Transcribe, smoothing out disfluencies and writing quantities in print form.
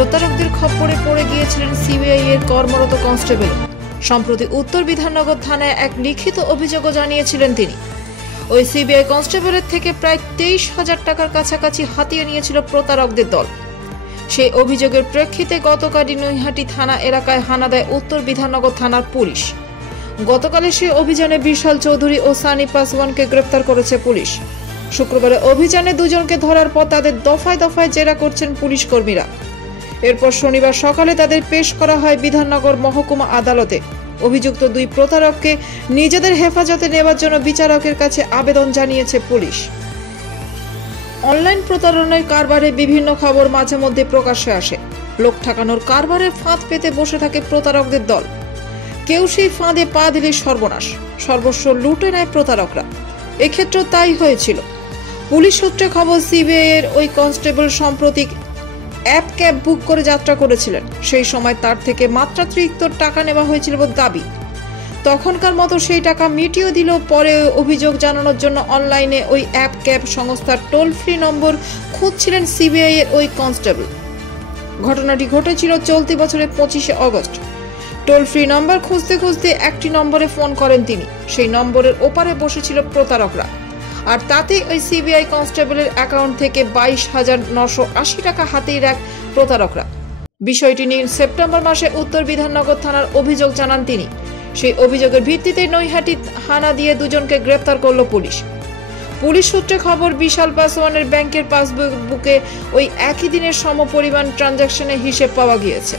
প্রতারকদের খপ্পরে পড়ে গিয়েছিলেন সিবিআই এর কর্মরত কনস্টেবল। সম্প্রতি উত্তর বিধাননগর থানায় এক লিখিত অভিযোগও জানিয়েছিলেন তিনি। ওই সিবিআই কনস্টেবলের থেকে প্রায় 23,000 টাকার কাছাকাছি হাতিয়ে নিয়েছিল প্রতারকদের দল। সেই অভিযোগের প্রেক্ষিতে গতকালই নৈহাটি থানা এলাকায় হানা দেয় উত্তর বিধাননগর থানার পুলিশ। গতকালের সেই অভিযানে বিশাল চৌধুরী ও সানি পাসওয়ানকে গ্রেফতার করেছে পুলিশ। শুক্রবারে অভিযানে দুজনকে ধরার পর তাদের দফায় দফায় জেরা করছেন পুলিশ কর্মীরা। এরপর শনিবার সকালে তাদের পেশ করা হয় বিধাননগর মহকুমা আদালতে। অভিযুক্ত দুই প্রতারককে নিজেদের হেফাজতে নেওয়ার জন্য বিচারকের কাছে আবেদন জানিয়েছে পুলিশ। অনলাইন প্রতারণার কারবারে বিভিন্ন খবর মাঝে মধ্যে প্রকাশ্যে আসে। লোক ঠকানোর কারবারে ফাঁদ পেতে বসে থাকে প্রতারকদের দল। কেউ সেই ফাঁদে পা দিলে সর্বনাশ, সর্বস্ব লুটে নেয় প্রতারকরা। এক্ষেত্রেও তাই হয়েছিল। পুলিশ সূত্রে খবর, সিবিআই এর ওই কনস্টেবল সম্প্রতি অ্যাপ ক্যাব বুক করে যাত্রা করেছিলেন। সেই সময় তার থেকে মাত্রাতিরিক্ত টাকা নেওয়া হয়েছিল বলে দাবি। তখনকার মতো সেই টাকা মিটিয়ে দিল। পরে অভিযোগ জানানোর জন্য অনলাইনে ওই অ্যাপ ক্যাব সংস্থার টোল ফ্রি নম্বর খুঁজছিলেন সিবিআই এর ওই কনস্টেবল। ঘটনাটি ঘটেছিল চলতি বছরের 25শে অগস্ট। টোল ফ্রি নম্বর খুঁজতে খুঁজতে একটি নম্বরে ফোন করেন তিনি। সেই নম্বরের ওপারে বসেছিল প্রতারকরা। আর তাতেই ওই সিবিআই কনস্টেবলের অ্যাকাউন্ট থেকে 22,980 টাকা হাতিয়ে রাখ প্রতারকরা। বিষয়টি নিয়ে সেপ্টেম্বর মাসে উত্তর বিধাননগর থানার অভিযোগ জানান তিনি। সেই অভিযোগের ভিত্তিতে নৈহাটি হানা দিয়ে দুজনকে গ্রেফতার করল পুলিশ। পুলিশ সূত্রে খবর, বিশাল পাসওয়ানের ব্যাংকের পাসবুকে ওই একই দিনের সমপরিমাণ ট্রানজাকশনের হিসেব পাওয়া গিয়েছে।